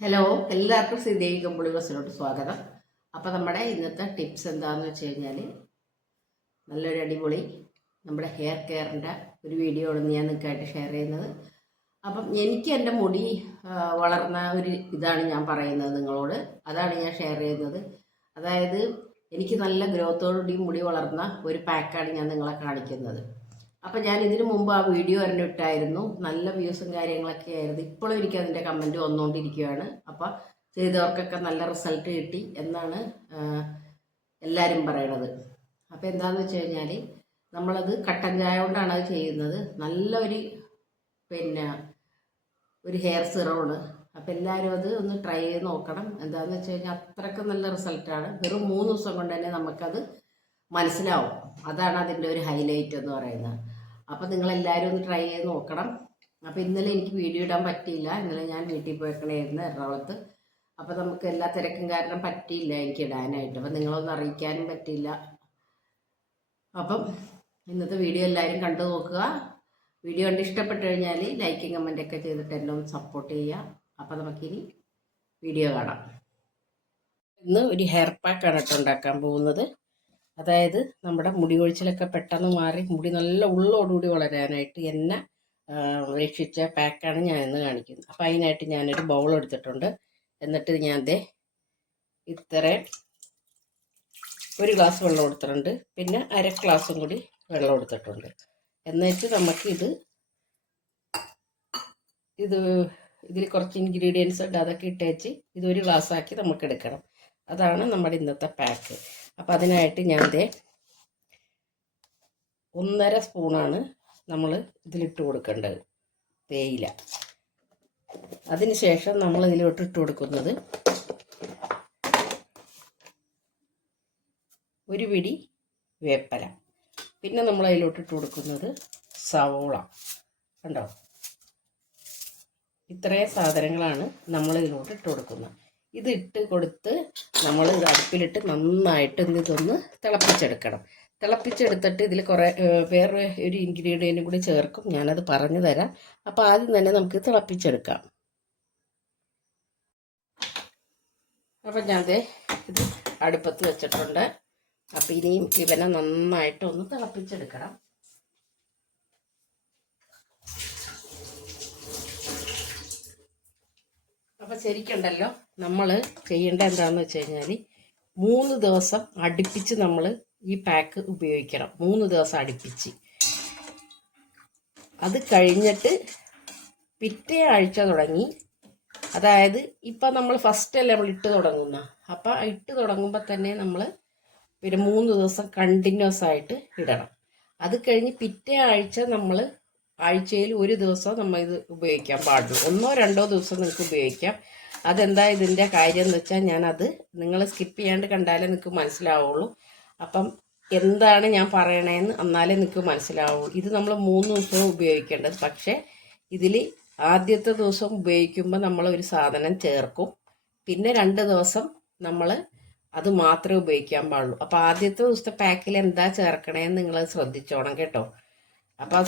Hello എല്ലാവർക്കും ശ്രീദേവി കമ്പിളി ബസ്സിലോട്ട് സ്വാഗതം. അപ്പോൾ നമ്മുടെ ഇന്നത്തെ ടിപ്സ് എന്താണെന്ന് വെച്ച് കഴിഞ്ഞാൽ നല്ലൊരു അടിപൊളി നമ്മുടെ ഹെയർ കെയറിന്റെ ഒരു വീഡിയോ ആണ് ഞാൻ നിങ്ങൾക്കായിട്ട് ഷെയർ ചെയ്യുന്നത്. അപ്പം എനിക്ക് എന്റെ മുടി വളർന്ന ഒരു ഇതാണ് ഞാൻ പറയുന്നത് നിങ്ങളോട്. അതാണ് ഞാൻ ഷെയർ ചെയ്യുന്നത്. അതായത് എനിക്ക് നല്ല ഗ്രോത്തോടുകൂടി മുടി വളർന്ന ഒരു പാക്കാണ് ഞാൻ നിങ്ങളെ കാണിക്കുന്നത്. അപ്പം ഞാൻ ഇതിനു മുമ്പ് ആ വീഡിയോ തന്നെ ഇട്ടായിരുന്നു. നല്ല വ്യൂസും കാര്യങ്ങളൊക്കെ ആയിരുന്നു. ഇപ്പോഴും എനിക്ക് അതിന്റെ കമന്റ് വന്നുകൊണ്ടിരിക്കുകയാണ് അപ്പം ചെയ്തവർക്കൊക്കെ നല്ല റിസൾട്ട് കിട്ടി എന്നാണ് എല്ലാവരും പറയണത്. അപ്പോൾ എന്താണെന്ന് വെച്ച് കഴിഞ്ഞാൽ നമ്മളത് കട്ടൻ ചായ കൊണ്ടാണ് അത് ചെയ്യുന്നത്. നല്ലൊരു പിന്നെ ഒരു ഹെയർ സിറമാണ് അപ്പോൾ എല്ലാവരും അത് ഒന്ന് ട്രൈ ചെയ്ത് നോക്കണം. എന്താണെന്ന് വെച്ച് കഴിഞ്ഞാൽ അത്രയ്ക്ക് നല്ല റിസൾട്ടാണ് വെറും മൂന്ന് ദിവസം കൊണ്ട് തന്നെ നമുക്കത് മനസ്സിലാവും. അതാണ് അതിന്റെ ഒരു ഹൈലൈറ്റ് എന്ന് പറയുന്നത്. അപ്പോൾ നിങ്ങളെല്ലാവരും ഒന്ന് ട്രൈ ചെയ്ത് നോക്കണം. അപ്പോൾ ഇന്നലെ എനിക്ക് വീഡിയോ ഇടാൻ പറ്റിയില്ല. ഇന്നലെ ഞാൻ വീട്ടിൽ പോയിക്കണായിരുന്നു എറണാകുളത്ത്. അപ്പോൾ നമുക്ക് എല്ലാ തിരക്കും കാരണം പറ്റിയില്ല എനിക്ക് ഇടാനായിട്ട്. അപ്പം നിങ്ങളൊന്നും അറിയിക്കാനും പറ്റിയില്ല. അപ്പം ഇന്നത്തെ വീഡിയോ എല്ലാവരും കണ്ടു നോക്കുക. വീഡിയോ കണ്ട് ഇഷ്ടപ്പെട്ടു കഴിഞ്ഞാൽ ലൈക്കും കമന്റൊക്കെ ചെയ്തിട്ട് എല്ലാം സപ്പോർട്ട് ചെയ്യുക. അപ്പോൾ നമുക്കിനി വീഡിയോ കാണാം. ഇന്ന് ഒരു ഹെയർ പാക്കാണ് കേട്ടോ ഉണ്ടാക്കാൻ പോകുന്നത്. അതായത് നമ്മുടെ മുടി കൊഴിച്ചിലൊക്കെ പെട്ടെന്ന് മാറി മുടി നല്ല ഉള്ളോടുകൂടി വളരാനായിട്ട് എന്നെ രക്ഷിച്ച പാക്കാണ് ഞാൻ ഇന്ന് കാണിക്കുന്നത്. അപ്പോൾ അതിനായിട്ട് ഞാനൊരു ബൗൾ എടുത്തിട്ടുണ്ട്. എന്നിട്ട് ഞാൻ ദേ ഇത്രയും ഒരു ഗ്ലാസ് വെള്ളം എടുത്തിട്ടുണ്ട് പിന്നെ അര ഗ്ലാസും കൂടി വെള്ളം എടുത്തിട്ടുണ്ട്. എന്നിട്ട് നമുക്കിത് ഇത് ഇതിൽ കുറച്ച് ഇൻഗ്രീഡിയൻസ് ഉണ്ട്. അതൊക്കെ ഇട്ടേച്ച് ഇതൊരു ഗ്ലാസ്സാക്കി നമുക്ക് എടുക്കണം. അതാണ് നമ്മുടെ ഇന്നത്തെ പാക്ക് അപ്പം അതിനായിട്ട് ഞാൻ ദേ ഒന്നര സ്പൂണാണ് നമ്മൾ ഇതിലിട്ട് കൊടുക്കേണ്ടത് തേയില. അതിനുശേഷം നമ്മൾ ഇതിലോട്ട് ഇട്ട് കൊടുക്കുന്നത് ഒരു പിടി വേപ്പല. പിന്നെ നമ്മൾ അതിലോട്ട് ഇട്ട് കൊടുക്കുന്നത് സവോള. കണ്ടോ? ഇത്രയും സാധനങ്ങളാണ് നമ്മൾ ഇതിലോട്ട് ഇട്ട് കൊടുക്കുന്നത്. ഇത് ഇട്ട് കൊടുത്ത് നമ്മൾ അടുപ്പിലിട്ട് നന്നായിട്ട് ഇത് ഇതൊന്ന് തിളപ്പിച്ചെടുക്കണം. തിളപ്പിച്ചെടുത്തിട്ട് ഇതിൽ കുറേ വേറെ ഒരു ഇൻഗ്രീഡിയന്റും കൂടി ചേർക്കും. ഞാനത് പറഞ്ഞു തരാം. അപ്പോൾ ആദ്യം തന്നെ നമുക്ക് തിളപ്പിച്ചെടുക്കാം. അപ്പം ഞാൻ ഇത് അടുപ്പത്ത് വെച്ചിട്ടുണ്ട്. അപ്പം ഇനിയും ഇവനെ നന്നായിട്ടൊന്ന് തിളപ്പിച്ചെടുക്കണം. അപ്പം ശരിക്കുണ്ടല്ലോ നമ്മൾ ചെയ്യേണ്ട എന്താണെന്ന് വെച്ച് കഴിഞ്ഞാൽ മൂന്ന് ദിവസം അടുപ്പിച്ച് നമ്മൾ ഈ പാക്ക് ഉപയോഗിക്കണം. മൂന്ന് ദിവസം അടുപ്പിച്ച്. അത് കഴിഞ്ഞിട്ട് പിറ്റേ ആഴ്ച തുടങ്ങി. അതായത് ഇപ്പം നമ്മൾ ഫസ്റ്റ് അല്ലേ നമ്മൾ ഇട്ട് തുടങ്ങുന്ന? അപ്പം ഇട്ട് തുടങ്ങുമ്പോൾ തന്നെ നമ്മൾ പിന്നെ മൂന്ന് ദിവസം കണ്ടിന്യൂസ് ആയിട്ട് ഇടണം. അത് കഴിഞ്ഞ് പിറ്റേ ആഴ്ച നമ്മൾ ആഴ്ചയിൽ ഒരു ദിവസം നമ്മൾ ഇത് ഉപയോഗിക്കാൻ പാടുള്ളൂ ഒന്നോ രണ്ടോ ദിവസം നിങ്ങൾക്ക് ഉപയോഗിക്കാം. അതെന്താ ഇതിന്റെ കാര്യം എന്ന് വെച്ചാൽ ഞാനത് നിങ്ങൾ സ്കിപ്പ് ചെയ്യാണ്ട് കണ്ടാലേ നിങ്ങൾക്ക് മനസ്സിലാവുള്ളൂ. അപ്പം എന്താണ് ഞാൻ പറയണതെന്ന് എന്നാലേ നിങ്ങൾക്ക് മനസ്സിലാവുള്ളൂ. ഇത് നമ്മൾ മൂന്ന് ദിവസവും ഉപയോഗിക്കേണ്ടത്. പക്ഷേ ഇതിൽ ആദ്യത്തെ ദിവസം ഉപയോഗിക്കുമ്പോൾ നമ്മൾ ഒരു സാധനം ചേർക്കും. പിന്നെ രണ്ട് ദിവസം നമ്മൾ അത് മാത്രമേ ഉപയോഗിക്കാൻ പാടുള്ളൂ. അപ്പോൾ ആദ്യത്തെ ദിവസത്തെ പാക്കിൽ എന്താ ചേർക്കണേന്ന് നിങ്ങൾ ശ്രദ്ധിച്ചോണം കേട്ടോ. അപ്പോൾ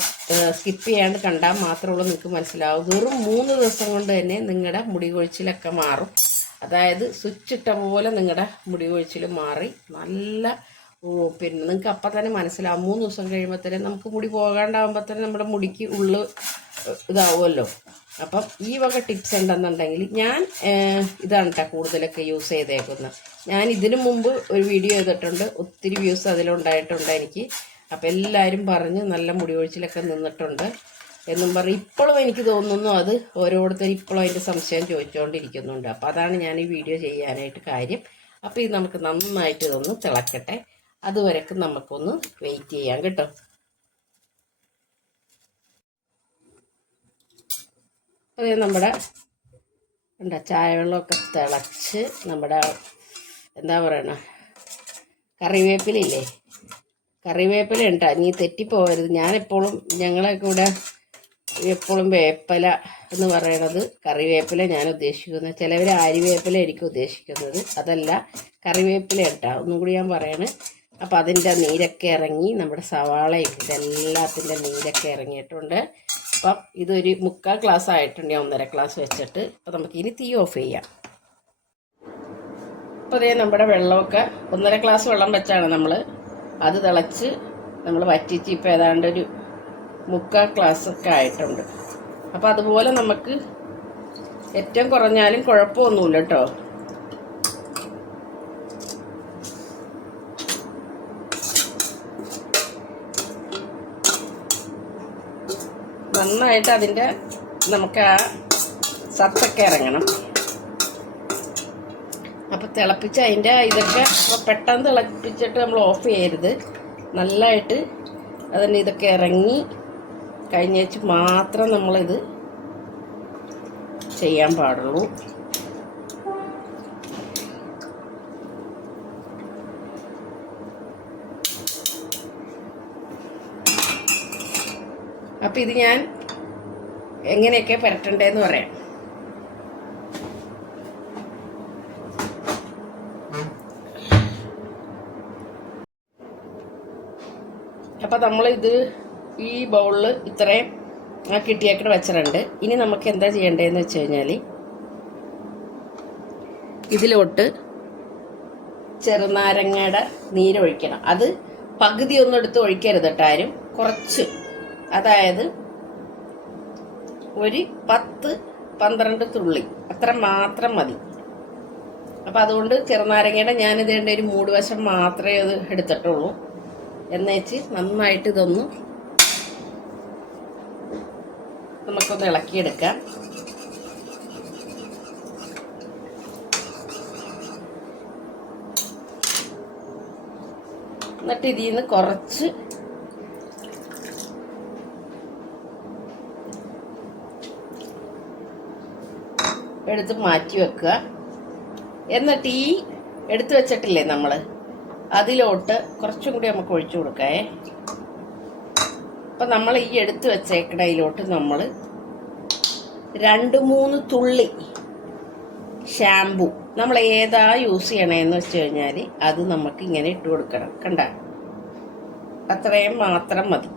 സ്കിപ്പ് ചെയ്യാണ്ട് കണ്ടാൽ മാത്രമേ ഉള്ളൂ നിങ്ങൾക്ക് മനസ്സിലാവും. വെറും മൂന്ന് ദിവസം കൊണ്ട് തന്നെ നിങ്ങളുടെ മുടി കൊഴിച്ചിലൊക്കെ മാറും. അതായത് സ്വിച്ച് ഇട്ട പോലെ നിങ്ങളുടെ മുടി കൊഴിച്ചിൽ മാറി. നല്ല പിന്നെ നിങ്ങൾക്ക് അപ്പം തന്നെ മനസ്സിലാവും. മൂന്ന് ദിവസം കഴിയുമ്പോൾ തന്നെ നമുക്ക് മുടി പോകാണ്ടാവുമ്പോൾ തന്നെ നമ്മുടെ മുടിക്ക് ഉള്ളു ഇതാവുമല്ലോ. അപ്പം ഈ വക ടിപ്സ് ഉണ്ടെന്നുണ്ടെങ്കിൽ ഞാൻ ഇതാണ് കേട്ടോ കൂടുതലൊക്കെ യൂസ് ചെയ്തേക്കുന്നത് ഞാൻ ഇതിനു മുമ്പ് ഒരു വീഡിയോ ചെയ്തിട്ടുണ്ട്. ഒത്തിരി വ്യൂസ് അതിലുണ്ടായിട്ടുണ്ട് എനിക്ക്. അപ്പം എല്ലാവരും പറഞ്ഞ് നല്ല മുടി ഒഴിച്ചിലൊക്കെ നിന്നിട്ടുണ്ട് എന്നും പറഞ്ഞ് ഇപ്പോഴും എനിക്ക് തോന്നുന്നു അത് ഓരോരുത്തരും ഇപ്പോഴും അതിന്റെ സംശയം ചോദിച്ചുകൊണ്ടിരിക്കുന്നുണ്ട് അപ്പോൾ അതാണ് ഞാൻ ഈ വീഡിയോ ചെയ്യാനായിട്ട് കാര്യം. അപ്പോൾ ഇത് നമുക്ക് നന്നായിട്ട് ഇതൊന്ന് തിളക്കട്ടെ. അതുവരെക്ക് നമുക്കൊന്ന് വെയിറ്റ് ചെയ്യാം കേട്ടോ. അതേ നമ്മുടെ എന്താ ചായവെള്ളമൊക്കെ തിളച്ച് നമ്മുടെ എന്താ പറയണ? കറിവേപ്പിലയില്ലേ? കറിവേപ്പില ഉണ്ടാ. നീ തെറ്റിപ്പോകരുത് ഞാനെപ്പോഴും ഞങ്ങളൊക്കെ ഇവിടെ എപ്പോഴും വേപ്പില എന്ന് പറയണത് കറിവേപ്പില ഞാൻ ഉദ്ദേശിക്കുന്നത് ചിലവർ ആരിവേപ്പില ആയിരിക്കും ഉദ്ദേശിക്കുന്നത്. അതല്ല കറിവേപ്പില ഇട്ടാ ഒന്നും കൂടി ഞാൻ പറയണേ. അപ്പം അതിന്റെ നീരൊക്കെ ഇറങ്ങി നമ്മുടെ സവാളയും ഇതെല്ലാത്തിന്റെ നീരൊക്കെ ഇറങ്ങിയിട്ടുണ്ട്. അപ്പം ഇതൊരു മുക്കാൽ ക്ലാസ് ആയിട്ടുണ്ട്. ഒന്നര ക്ലാസ് വെച്ചിട്ട് അപ്പം നമുക്ക് ഇനി തീ ഓഫ് ചെയ്യാം. അപ്പോൾ അതേ നമ്മുടെ വെള്ളമൊക്കെ ഒന്നര ഗ്ലാസ് വെള്ളം വെച്ചാണ് നമ്മൾ അത് തിളച്ച് നമ്മൾ വറ്റിച്ച് ഇപ്പോൾ ഏതാണ്ട് ഒരു മുക്കാൽ ഒക്കെ ആയിട്ടുണ്ട്. അപ്പോൾ അതുപോലെ നമുക്ക് ഏറ്റവും കുറഞ്ഞാലും കുഴപ്പമൊന്നുമില്ല കേട്ടോ. നന്നായിട്ട് അതിന്റെ നമുക്ക് ആ സത്തൊക്കെ ഇറങ്ങണം. തിളപ്പിച്ച് അതിന്റെ ഇതൊക്കെ പെട്ടെന്ന് തിളപ്പിച്ചിട്ട് നമ്മൾ ഓഫ് ചെയ്യരുത്. നല്ലതായിട്ട് അതിന് ഇതൊക്കെ ഇറങ്ങി കഴിഞ്ഞ വെച്ച് മാത്രം നമ്മളിത് ചെയ്യാൻ പാടുള്ളൂ. അപ്പം ഇത് ഞാൻ എങ്ങനെയൊക്കെ പുരട്ടണ്ടേന്ന് പറയാം. അപ്പം നമ്മളിത് ഈ ബൗളിൽ ഇത്രയും കിട്ടിയാക്കിട്ട് വെച്ചിട്ടുണ്ട് ഇനി നമുക്ക് എന്താ ചെയ്യേണ്ടതെന്ന് വെച്ച് കഴിഞ്ഞാൽ ഇതിലോട്ട് ചെറുനാരങ്ങയുടെ നീരൊഴിക്കണം അത് പകുതി ഒന്നും എടുത്ത് ഒഴിക്കരുത് കേട്ടോ ആരും. കുറച്ച്. അതായത് ഒരു പത്ത് പന്ത്രണ്ട് തുള്ളി. അത്ര മാത്രം മതി. അപ്പം അതുകൊണ്ട് ചെറുനാരങ്ങയുടെ ഞാനിത് വേണ്ട ഒരു മൂട് വശം മാത്രമേ അത് എടുത്തിട്ടുള്ളൂ. എന്നേച്ച് നന്നായിട്ട് ഇതൊന്ന് നമുക്കൊന്ന് ഇളക്കിയെടുക്കാം. എന്നിട്ട് ഇതിൽ നിന്ന് കുറച്ച് എടുത്ത് മാറ്റി വെക്കുക. എന്നിട്ട് ഈ എടുത്തു വെച്ചിട്ടില്ലേ നമ്മൾ അതിലോട്ട് കുറച്ചും കൂടി നമുക്ക് ഒഴിച്ചു കൊടുക്കേ. അപ്പം നമ്മൾ ഈ എടുത്ത് വെച്ചേക്കടയിലോട്ട് നമ്മൾ രണ്ട് മൂന്ന് തുള്ളി ഷാംപൂ നമ്മൾ ഏതാ യൂസ് ചെയ്യണേന്ന് വെച്ച് കഴിഞ്ഞാൽ അത് നമുക്ക് ഇങ്ങനെ ഇട്ട് കൊടുക്കണം. കണ്ട? അത്രയും മാത്രം മതി.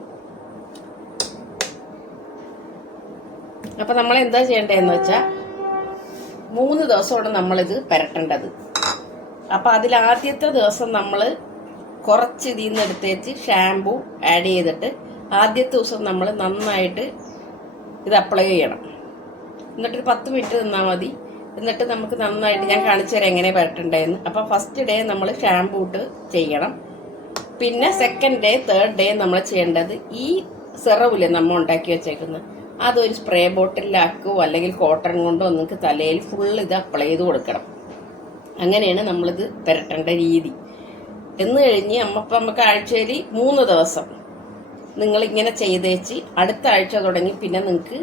അപ്പം നമ്മൾ എന്താ ചെയ്യേണ്ടതെന്ന് വെച്ചാൽ മൂന്ന് ദിവസമാണ് നമ്മളിത് പുരട്ടേണ്ടത്. അപ്പം അതിൽ ആദ്യത്തെ ദിവസം നമ്മൾ കുറച്ച് ഇതിൽ നിന്ന് എടുത്തേച്ച് ഷാമ്പു ആഡ് ചെയ്തിട്ട് ആദ്യത്തെ ദിവസം നമ്മൾ നന്നായിട്ട് ഇത് അപ്ലൈ ചെയ്യണം. എന്നിട്ടൊരു പത്ത് മിനിറ്റ് നിന്നാൽ മതി. എന്നിട്ട് നമുക്ക് നന്നായിട്ട് ഞാൻ കാണിച്ചു തരാം എങ്ങനെ പുരട്ടണ്ടേന്ന്. അപ്പം ഫസ്റ്റ് ഡേ നമ്മൾ ഷാംപൂ ഇട്ട് ചെയ്യണം. പിന്നെ സെക്കൻഡ് ഡേ തേർഡ് ഡേ നമ്മൾ ചെയ്യേണ്ടത് ഈ സിറവില്ലേ നമ്മൾ ഉണ്ടാക്കി വെച്ചേക്കുന്നത്. അതൊരു സ്പ്രേ ബോട്ടിലാക്കോ അല്ലെങ്കിൽ കോട്ടൺ കൊണ്ടോ നിങ്ങൾക്ക് തലയിൽ ഫുൾ ഇത് അപ്ലൈ ചെയ്ത് കൊടുക്കണം. അങ്ങനെയാണ് നമ്മളിത് പുരട്ടേണ്ട രീതി. എന്ന് കഴിഞ്ഞ് അമ്മപ്പ നമുക്ക് ആഴ്ചയിൽ മൂന്ന് ദിവസം നിങ്ങൾ ഇങ്ങനെ ചെയ്തേച്ച് അടുത്ത ആഴ്ച തുടങ്ങി പിന്നെ നിങ്ങൾക്ക്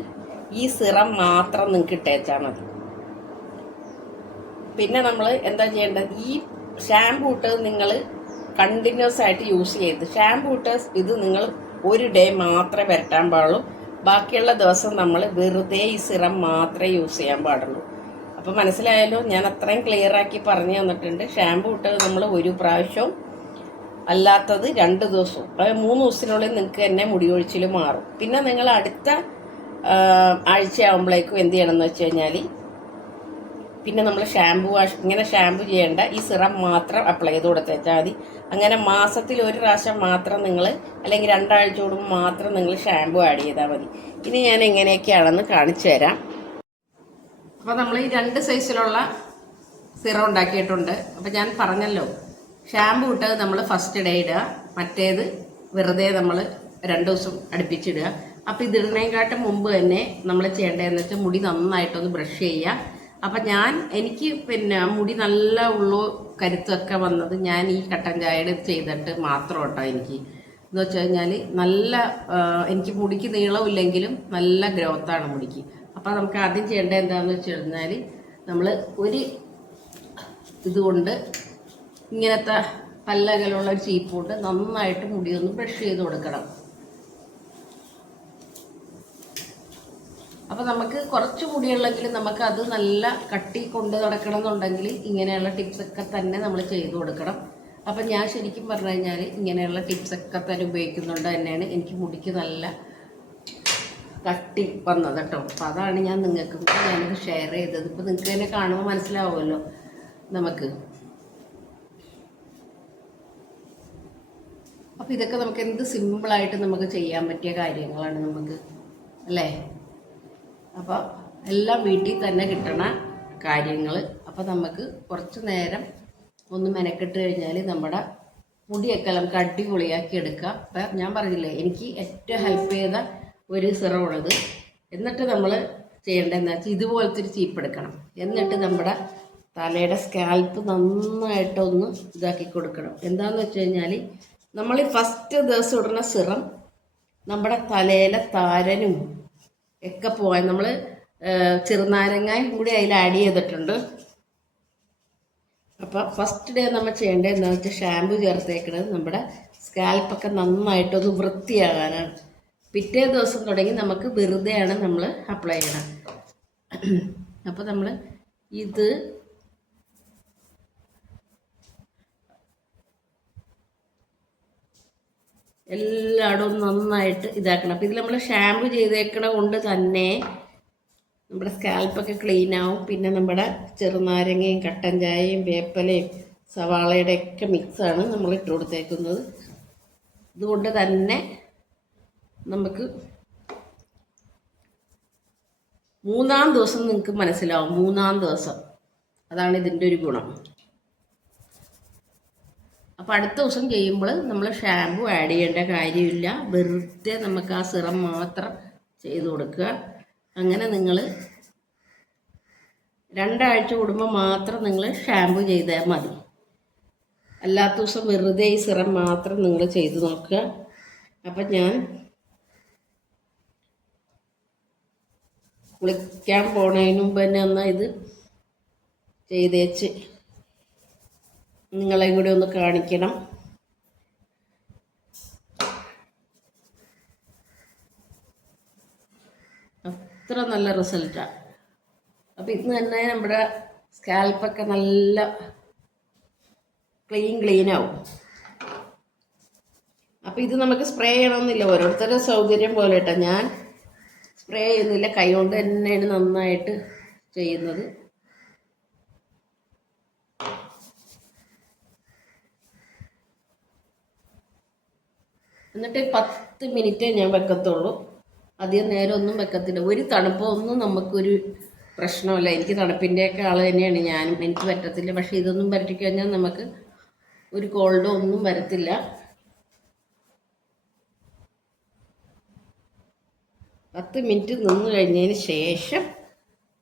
ഈ സിറം മാത്രം നിങ്ങൾക്ക് ഇട്ടേച്ചാൽ മതി പിന്നെ നമ്മൾ എന്താ ചെയ്യേണ്ടത്? ഈ ഷാമ്പൂ ഇട്ട് നിങ്ങൾ കണ്ടിന്യൂസ് ആയിട്ട് യൂസ് ചെയ്ത് ഷാമ്പൂ ഇട്ട് ഇത് നിങ്ങൾ ഒരു ഡേ മാത്രമേ വരട്ടാൻ പാടുള്ളൂ. ബാക്കിയുള്ള ദിവസം നമ്മൾ വെറുതെ ഈ സിറം മാത്രമേ യൂസ് ചെയ്യാൻ പാടുള്ളൂ. അപ്പോൾ മനസ്സിലായാലോ ഞാൻ അത്രയും ക്ലിയർ ആക്കി പറഞ്ഞു തന്നിട്ടുണ്ട്. ഷാമ്പു ഇട്ടത് നമ്മൾ ഒരു പ്രാവശ്യവും അല്ലാത്തത് രണ്ട് ദിവസവും മൂന്ന് ദിവസത്തിനുള്ളിൽ നിങ്ങൾക്ക് തന്നെ മുടിയൊഴിച്ചിൽ മാറും. പിന്നെ നിങ്ങൾ അടുത്ത ആഴ്ചയാകുമ്പോഴേക്കും എന്ത് ചെയ്യണം എന്ന് വെച്ച് കഴിഞ്ഞാൽ പിന്നെ നമ്മൾ ഷാമ്പു വാഷ് ഇങ്ങനെ ഷാമ്പു ചെയ്യേണ്ട ഈ സിറം മാത്രം അപ്ലൈ ചെയ്ത് കൊടുത്തേച്ചാൽ മതി. അങ്ങനെ മാസത്തിൽ ഒരു പ്രാവശ്യം മാത്രം നിങ്ങൾ അല്ലെങ്കിൽ രണ്ടാഴ്ച കൂടുമ്പോൾ മാത്രം നിങ്ങൾ ഷാമ്പു ആഡ് ചെയ്താൽ മതി. ഇനി ഞാൻ എങ്ങനെയൊക്കെയാണെന്ന് കാണിച്ചു തരാം. അപ്പോൾ നമ്മൾ ഈ രണ്ട് സൈസിലുള്ള സിറം ഉണ്ടാക്കിയിട്ടുണ്ട്. അപ്പോൾ ഞാൻ പറഞ്ഞല്ലോ ഷാമ്പു ഇട്ടത് നമ്മൾ ഫസ്റ്റ് ഡേ ഇടുക മറ്റേത് വെറുതെ നമ്മൾ രണ്ട് ദിവസം അടുപ്പിച്ചിടുക. അപ്പോൾ ഇതിടുന്നതിനെക്കാട്ടും മുമ്പ് തന്നെ നമ്മൾ ചെയ്യേണ്ടതെന്ന് വെച്ചാൽ മുടി നന്നായിട്ടൊന്ന് ബ്രഷ് ചെയ്യുക. അപ്പം ഞാൻ എനിക്ക് പിന്നെ മുടി നല്ല ഉള്ളു കരുത്തൊക്കെ വന്നത് ഞാൻ ഈ കട്ടൻ ചായയുടെ ചെയ്തിട്ട് മാത്രം കേട്ടോ എനിക്ക്. എന്ന് വെച്ച് കഴിഞ്ഞാൽ നല്ല എനിക്ക് മുടിക്ക് നീളമില്ലെങ്കിലും നല്ല ഗ്രോത്താണ് മുടിക്ക്. അപ്പം നമുക്ക് ആദ്യം ചെയ്യേണ്ടത് എന്താണെന്ന് വെച്ച് കഴിഞ്ഞാൽ നമ്മൾ ഒരു ഇതുകൊണ്ട് ഇങ്ങനത്തെ പല്ലകലുള്ള ഒരു ചീപ്പ് കൊണ്ട് നന്നായിട്ട് മുടി ഒന്ന് ബ്രഷ് ചെയ്ത് കൊടുക്കണം. അപ്പോൾ നമുക്ക് കുറച്ച് മുടിയുള്ളെങ്കിൽ നമുക്ക് അത് നല്ല കട്ടി കൊണ്ട് നടക്കണം എന്നുണ്ടെങ്കിൽ ഇങ്ങനെയുള്ള ടിപ്സൊക്കെ തന്നെ നമ്മൾ ചെയ്ത് കൊടുക്കണം. അപ്പം ഞാൻ ശരിക്കും പറഞ്ഞു കഴിഞ്ഞാൽ ഇങ്ങനെയുള്ള ടിപ്സൊക്കെ തന്നെ ഉപയോഗിക്കുന്നുണ്ട് തന്നെയാണ് എനിക്ക് മുടിക്ക് നല്ല കട്ടി വന്നത് കേട്ടോ. അപ്പം അതാണ് ഞാൻ നിങ്ങൾക്ക് ഞാനിത് ഷെയർ ചെയ്തത്. ഇപ്പം നിങ്ങൾക്ക് തന്നെ കാണുമ്പോൾ മനസ്സിലാവുമല്ലോ നമുക്ക്. അപ്പം ഇതൊക്കെ നമുക്ക് എന്ത് സിമ്പിളായിട്ട് നമുക്ക് ചെയ്യാൻ പറ്റിയ കാര്യങ്ങളാണ് നമുക്ക് അല്ലേ? അപ്പം എല്ലാം വീട്ടിൽ തന്നെ കിട്ടണ കാര്യങ്ങൾ അപ്പം നമുക്ക് കുറച്ച് നേരം ഒന്ന് മെനക്കെട്ട് കഴിഞ്ഞാൽ നമ്മുടെ മുടിയൊക്കെ നമുക്ക് അടിപൊളിയാക്കി എടുക്കാം. അപ്പം ഞാൻ പറഞ്ഞില്ലേ എനിക്ക് ഏറ്റവും ഹെൽപ്പ് ചെയ്ത ഒരു സിറമാണത് എന്നിട്ട് നമ്മൾ ചെയ്യേണ്ടതെന്ന് വെച്ചാൽ ഇതുപോലത്തെ ഒരു ചീപ്പ് എടുക്കണം. എന്നിട്ട് നമ്മുടെ തലയുടെ സ്കാൽപ്പ് നന്നായിട്ടൊന്ന് ഇതാക്കി കൊടുക്കണം. എന്താണെന്ന് വെച്ച് കഴിഞ്ഞാൽ നമ്മൾ ഫസ്റ്റ് ദിവസം ഇടുന്ന സിറം നമ്മുടെ തലയിലെ താരനും ഒക്കെ പോകാൻ നമ്മൾ ചെറുനാരങ്ങയും കൂടി അതിൽ ആഡ് ചെയ്തിട്ടുണ്ട്. അപ്പോൾ ഫസ്റ്റ് ഡേ നമ്മൾ ചെയ്യേണ്ടത് എന്താണെന്ന് വെച്ചാൽ ഷാമ്പു ചേർത്തേക്കുന്നത് നമ്മുടെ സ്കാൽപ്പൊക്കെ നന്നായിട്ടൊന്ന് വൃത്തിയാകാനാണ്. പിറ്റേ ദിവസം തുടങ്ങി നമുക്ക് വെറുതെയാണ് നമ്മൾ അപ്ലൈ ചെയ്യണം. അപ്പോൾ നമ്മൾ ഇത് എല്ലായിടവും നന്നായിട്ട് ഇതാക്കണം. അപ്പോൾ ഇതിൽ നമ്മൾ ഷാമ്പു ചെയ്തേക്കണ കൊണ്ട് തന്നെ നമ്മുടെ സ്കാൽപ്പൊക്കെ ക്ലീൻ ആവും. പിന്നെ നമ്മുടെ ചെറുനാരങ്ങയും കട്ടൻ ചായയും വേപ്പലയും സവാളയുടെ ഒക്കെ മിക്സാണ് നമ്മൾ ഇട്ട് കൊടുത്തേക്കുന്നത്. അതുകൊണ്ട് തന്നെ നമുക്ക് മൂന്നാം ദിവസം നിങ്ങൾക്ക് മനസ്സിലാവും മൂന്നാം ദിവസം. അതാണ് ഇതിന്റെ ഒരു ഗുണം. അപ്പം അടുത്ത ദിവസം ചെയ്യുമ്പോൾ നമ്മൾ ഷാമ്പു ആഡ് ചെയ്യേണ്ട കാര്യമില്ല. വെറുതെ നമുക്ക് ആ സിറം മാത്രം ചെയ്ത് കൊടുക്കുക. അങ്ങനെ നിങ്ങൾ രണ്ടാഴ്ച കൂടുമ്പോൾ മാത്രം നിങ്ങൾ ഷാമ്പു ചെയ്താൽ മതി. അല്ലാത്ത ദിവസം വെറുതെ ഈ സിറം മാത്രം നിങ്ങൾ ചെയ്ത് നോക്കുക. അപ്പം ഞാൻ കുളിക്കാൻ പോണതിന് മുമ്പ് തന്നെ എന്നാൽ ഇത് ചെയ്തേച്ച്. നിങ്ങളെയും കൂടി ഒന്ന് കാണിക്കണം. അത്ര നല്ല റിസൾട്ടാണ് അപ്പം ഇന്ന് തന്നെ നമ്മുടെ സ്കാൽപ്പൊക്കെ നല്ല ക്ലീൻ ക്ലീൻ ആവും. അപ്പം ഇത് നമുക്ക് സ്പ്രേ ചെയ്യണമെന്നില്ല ഓരോരുത്തരുടെ സൗകര്യം പോലെ കേട്ടോ ഞാൻ സ്പ്രേ ചെയ്യുന്നില്ല. കൈ കൊണ്ട് തന്നെയാണ് നന്നായിട്ട് ചെയ്യുന്നത്. എന്നിട്ട് പത്ത് മിനിറ്റേ ഞാൻ വെക്കത്തുള്ളൂ. അധികം നേരം ഒന്നും വെക്കത്തില്ല. ഒരു തണുപ്പൊന്നും നമുക്കൊരു പ്രശ്നമല്ല. എനിക്ക് തണുപ്പിന്റെയൊക്കെ ആൾ തന്നെയാണ് ഞാനും. എനിക്ക് പറ്റത്തില്ല. പക്ഷേ ഇതൊന്നും പരട്ടിക്കഴിഞ്ഞാൽ നമുക്ക് ഒരു കോൾഡോ ഒന്നും വരത്തില്ല. പത്ത് മിനിറ്റ് നിന്ന് കഴിഞ്ഞതിന് ശേഷം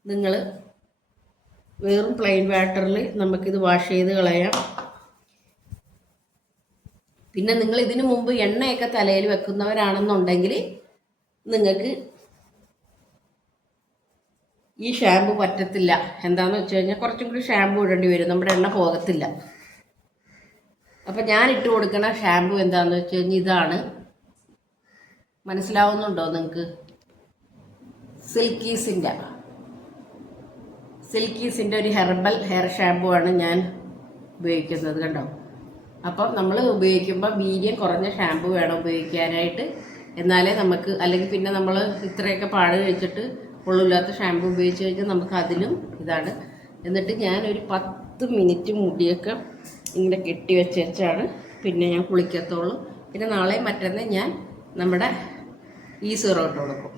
നിങ്ങൾ വെറും പ്ലെയിൻ വാട്ടറിൽ നമുക്കിത് വാഷ് ചെയ്ത് കളയാം. പിന്നെ നിങ്ങൾ ഇതിനു മുമ്പ് എണ്ണയൊക്കെ തലയിൽ വെക്കുന്നവരാണെന്നുണ്ടെങ്കിൽ നിങ്ങൾക്ക് ഈ ഷാമ്പു പറ്റത്തില്ല. എന്താണെന്ന് വെച്ച് കഴിഞ്ഞാൽ കുറച്ചും കൂടി ഷാമ്പു ഇടേണ്ടി വരും. നമ്മുടെ എണ്ണ പോകത്തില്ല. അപ്പം ഞാൻ ഇട്ട് കൊടുക്കുന്ന ഷാമ്പു എന്താണെന്ന് വെച്ച് കഴിഞ്ഞാൽ ഇതാണ്. മനസ്സിലാവുന്നുണ്ടോ നിങ്ങൾക്ക്? സിൽക്കീസിന്റെ സിൽക്കീസിന്റെ ഒരു ഹെർബൽ ഹെയർ ഷാമ്പു ആണ് ഞാൻ ഉപയോഗിക്കുന്നത് കണ്ടോ? അപ്പം നമ്മൾ ഉപയോഗിക്കുമ്പോൾ വീര്യം കുറഞ്ഞ ഷാമ്പു വേണം ഉപയോഗിക്കാനായിട്ട്. എന്നാലേ നമുക്ക് അല്ലെങ്കിൽ പിന്നെ നമ്മൾ ഇത്രയൊക്കെ പാട് കഴിച്ചിട്ട് കൊള്ളില്ലാത്ത ഷാമ്പു ഉപയോഗിച്ച് കഴിഞ്ഞാൽ നമുക്ക് അതിലും ഇതാണ്. എന്നിട്ട് ഞാൻ ഒരു പത്ത് മിനിറ്റ് മുടിയൊക്കെ ഇങ്ങനെ കെട്ടി വെച്ച് വെച്ചാണ് പിന്നെ ഞാൻ കുളിക്കത്തുള്ളൂ പിന്നെ നാളെ മറ്റന്നേ ഞാൻ നമ്മുടെ ഈ സീറോ ഇട്ട് കൊടുക്കും.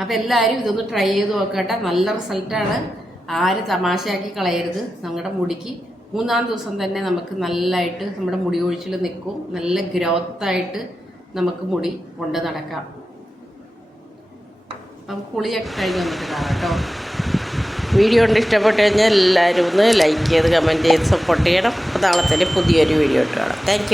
അപ്പോൾ എല്ലാവരും ഇതൊന്ന് ട്രൈ ചെയ്ത് നോക്കട്ടെ. നല്ല റിസൾട്ടാണ് ആര് തമാശയാക്കി കളയരുത്. നമ്മുടെ മുടിക്ക് മൂന്നാം ദിവസം തന്നെ നമുക്ക് നല്ലതായിട്ട് നമ്മുടെ മുടി ഒഴിച്ചിൽ നിൽക്കും. നല്ല ഗ്രോത്തായിട്ട് നമുക്ക് മുടി കൊണ്ട് നടക്കാം. അപ്പം കുളിയൊക്കെ കഴിഞ്ഞ് വന്നിട്ട് കാണാം കേട്ടോ. വീഡിയോ കൊണ്ട് ഇഷ്ടപ്പെട്ട് കഴിഞ്ഞാൽ എല്ലാവരും ഒന്ന് ലൈക്ക് ചെയ്ത് കമന്റ് ചെയ്ത് സപ്പോർട്ട് ചെയ്യണം. അപ്പോൾ നാളെ തന്നെ പുതിയൊരു വീഡിയോ ഇട്ട് കാണാം. താങ്ക്